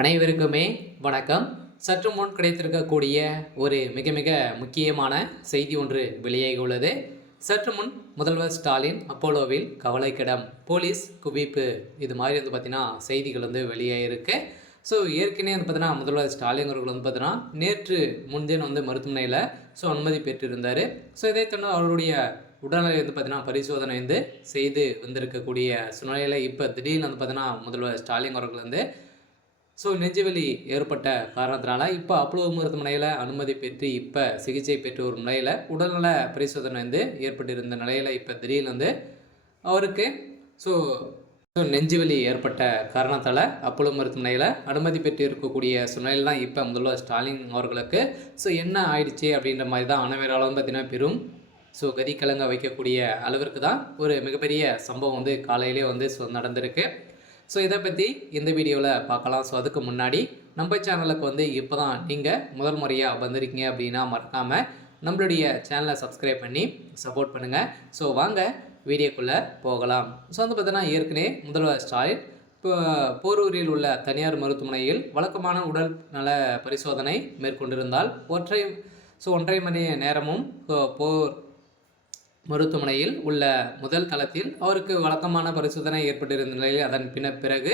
அனைவருக்குமே வணக்கம். சற்று முன் கிடைத்திருக்கக்கூடிய ஒரு மிக மிக முக்கியமான செய்தி ஒன்று வெளியாகி உள்ளது. சற்று முன் முதல்வர் ஸ்டாலின் அப்போலோவில் கவலைக்கிடம், போலீஸ் குவிப்பு, இது மாதிரி பார்த்தீங்கன்னா செய்திகள் வெளியாகிருக்கு. ஸோ ஏற்கனவே பார்த்தீங்கன்னா முதல்வர் ஸ்டாலின் அவர்கள் பார்த்தீங்கன்னா நேற்று முன்தினம் மருத்துவமனையில் அனுமதி பெற்றிருந்தார். ஸோ இதை தொடர்ந்து அவருடைய உடல்நிலை பார்த்தீங்கன்னா பரிசோதனை செய்து வந்திருக்கக்கூடிய சூழ்நிலையில் இப்போ திடீர்னு பார்த்தீங்கன்னா முதல்வர் ஸ்டாலின் அவர்கள் நெஞ்சுவலி ஏற்பட்ட காரணத்தினால இப்போ அப்போலோ மருத்துவமனையில் அனுமதி பெற்று இப்போ சிகிச்சை பெற்று ஒரு நிலையில் உடல்நல பரிசோதனை ஏற்பட்டிருந்த நிலையில் இப்போ திடீர்னு அவருக்கு நெஞ்சுவலி ஏற்பட்ட காரணத்தால் அப்போலோ மருத்துவமனையில் அனுமதி பெற்று இருக்கக்கூடிய சூழ்நிலையில் தான் இப்போ முதல்வர் ஸ்டாலின் அவர்களுக்கு என்ன ஆயிடுச்சு அப்படின்ற மாதிரி தான் அனைவராலும் பார்த்தீங்கன்னா பெரும் கதி கலங்க வைக்கக்கூடிய அளவிற்கு தான் ஒரு மிகப்பெரிய சம்பவம் காலையிலே நடந்திருக்கு. இதை பற்றி இந்த வீடியோவில் பார்க்கலாம். அதுக்கு முன்னாடி நம்ம சேனலுக்கு இப்போ தான் நீங்கள் முதல் முறையாக வந்திருக்கீங்க அப்படின்னா மறக்காமல் நம்மளுடைய சேனலை சப்ஸ்கிரைப் பண்ணி சப்போர்ட் பண்ணுங்கள். வாங்க வீடியோக்குள்ளே போகலாம். பார்த்தீங்கன்னா ஏற்கனவே முதல்வர் ஸ்டாலின் இப்போ போரூரில் உள்ள தனியார் மருத்துவமனையில் வழக்கமான உடல் நல பரிசோதனை மேற்கொண்டிருந்தால் ஒன்றரை மணி நேரமும் போர் மருத்துவமனையில் உள்ள முதல் தளத்தில் அவருக்கு வழக்கமான பரிசோதனை ஏற்பட்டிருந்த நிலையில் அதன் பிறகு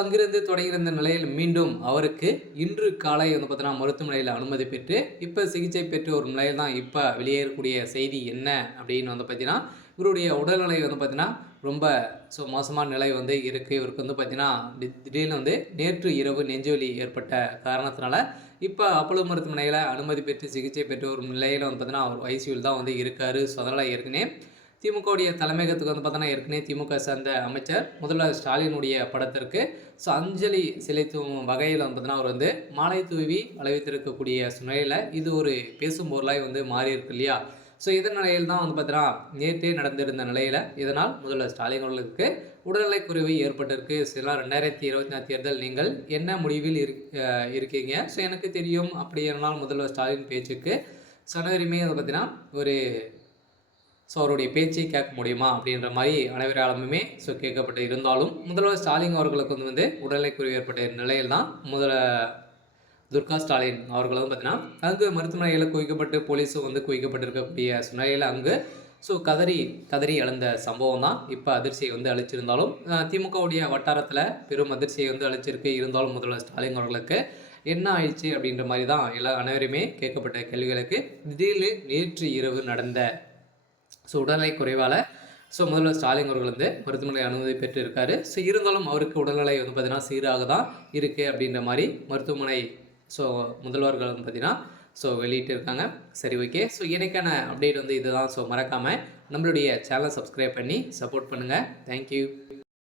அங்கிருந்து தொடங்கியிருந்த நிலையில் மீண்டும் அவருக்கு இன்று காலை பார்த்தீங்கன்னா மருத்துவமனையில் அனுமதி பெற்று இப்போ சிகிச்சை பெற்று ஒரு நிலையில் தான் இப்போ வெளியேறக்கூடிய செய்தி என்ன அப்படின்னு பார்த்தீங்கன்னா இவருடைய உடல்நிலை பார்த்தீங்கன்னா ரொம்ப மோசமான நிலை இருக்குது. இவருக்கு பார்த்தீங்கன்னா திடீர்னு நேற்று இரவு நெஞ்சுவலி ஏற்பட்ட காரணத்தினால இப்போ அப்போலோ மருத்துவமனையில் அனுமதி பெற்று சிகிச்சை பெற்று ஒரு நிலையில் பார்த்தீங்கன்னா அவர் ஐசியூவில் தான் இருக்கார். அதனால் ஏற்கனவே திமுகவுடைய தலைமையகத்துக்கு பார்த்தோன்னா ஏற்கனவே திமுக சார்ந்த அமைச்சர் முதல்வர் ஸ்டாலினுடைய படத்திற்கு அஞ்சலி செலுத்தும் வகையில் பார்த்தீங்கன்னா அவர் மாலை தூவி வளைவித்திருக்கக்கூடிய சூழ்நிலையில் இது ஒரு பேசும் பொருளாய் மாறி இருக்கு இல்லையா. இதன் நிலையில் தான் பார்த்தீங்கன்னா நேற்றே நடந்திருந்த நிலையில் இதனால் முதல்வர் ஸ்டாலின் அவர்களுக்கு உடல்நலை குறைவு ஏற்பட்டிருக்கு. 2024 தேர்தல் நீங்கள் என்ன முடிவில் இருக்கீங்க, எனக்கு தெரியும் அப்படியானால் முதல்வர் ஸ்டாலின் பேச்சுக்கு அனைவருமே பார்த்தீங்கன்னா ஒரு அவருடைய பேச்சை கேட்க முடியுமா அப்படின்ற மாதிரி அனைவராலுமே கேட்கப்பட்டு இருந்தாலும் முதல்வர் ஸ்டாலின் அவர்களுக்கு உடல்நலை குறைவு ஏற்பட்ட நிலையில் தான் துர்கா ஸ்டாலின் அவர்கள் பார்த்தீங்கன்னா அங்கு மருத்துவமனையில் குவிக்கப்பட்டு போலீஸும் குவிக்கப்பட்டிருக்கக்கூடிய சூழ்நிலையில் அங்கு கதறி எழுந்த சம்பவம் தான் இப்போ அதிர்ச்சியை அளிச்சிருந்தாலும் திமுகவுடைய வட்டாரத்தில் பெரும் அதிர்ச்சியை அளிச்சிருக்கு. இருந்தாலும் முதல்வர் ஸ்டாலின் அவர்களுக்கு என்ன ஆயிடுச்சு அப்படின்ற மாதிரி தான் அனைவருமே கேட்கப்பட்ட கேள்விகளுக்கு திடீர்னு நேற்று இரவு நடந்த உடல்நிலை குறைவால் முதல்வர் ஸ்டாலின் அவர்கள் மருத்துவமனை அனுமதி பெற்று இருக்காரு. இருந்தாலும் அவருக்கு உடல்நிலை பார்த்தீங்கன்னா சீராக தான் இருக்குது அப்படின்ற மாதிரி மருத்துவமனை முதல்வர்கள் பார்த்தீங்கன்னா வெளியிட்டு இருக்காங்க. சரி, ஓகே. எனக்கான அப்டேட் இதுதான். மறக்காமல் நம்மளுடைய சேனலை சப்ஸ்கிரைப் பண்ணி சப்போர்ட் பண்ணுங்கள். தேங்க்யூ.